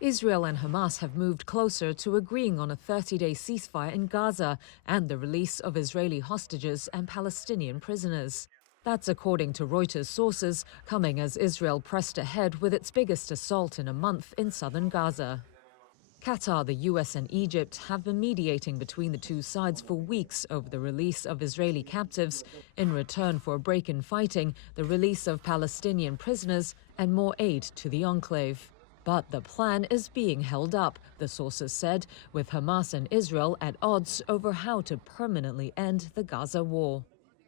Israel and Hamas have moved closer to agreeing on a 30-day ceasefire in Gaza and the release of Israeli hostages and Palestinian prisoners. That's according to Reuters sources, coming as Israel pressed ahead with its biggest assault in a month in southern Gaza. Qatar, the US and Egypt have been mediating between the two sides for weeks over the release of Israeli captives in return for a break in fighting, the release of Palestinian prisoners and more aid to the enclave. But the plan is being held up, the sources said, with Hamas and Israel at odds over how to permanently end the Gaza war.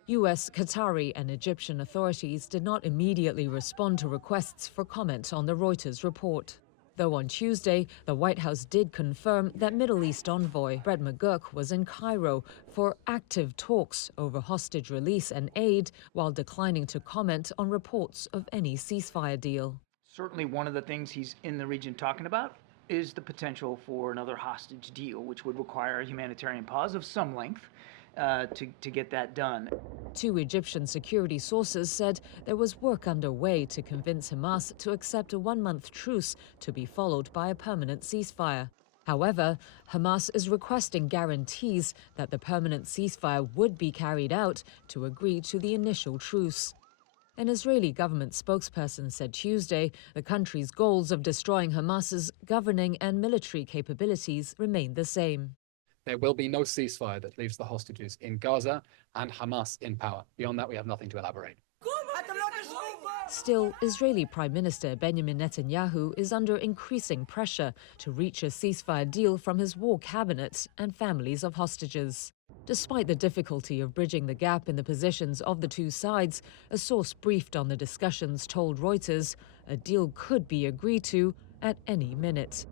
US, Qatari and Egyptian authorities did not immediately respond to requests for comment on the Reuters report. Though on Tuesday, the White House did confirm that Middle East envoy Brett McGurk was in Cairo for active talks over hostage release and aid, while declining to comment on reports of any ceasefire deal. Certainly one of the things he's in the region talking about is the potential for another hostage deal, which would require a humanitarian pause of some length to get that done. Two Egyptian security sources said there was work underway to convince Hamas to accept a one-month truce to be followed by a permanent ceasefire. However, Hamas is requesting guarantees that the permanent ceasefire would be carried out to agree to the initial truce. An Israeli government spokesperson said Tuesday the country's goals of destroying Hamas's governing and military capabilities remain the same. There will be no ceasefire that leaves the hostages in Gaza and Hamas in power. Beyond that, we have nothing to elaborate. Still, Israeli Prime Minister Benjamin Netanyahu is under increasing pressure to reach a ceasefire deal from his war cabinet and families of hostages. Despite the difficulty of bridging the gap in the positions of the two sides, a source briefed on the discussions told Reuters a deal could be agreed to at any minute.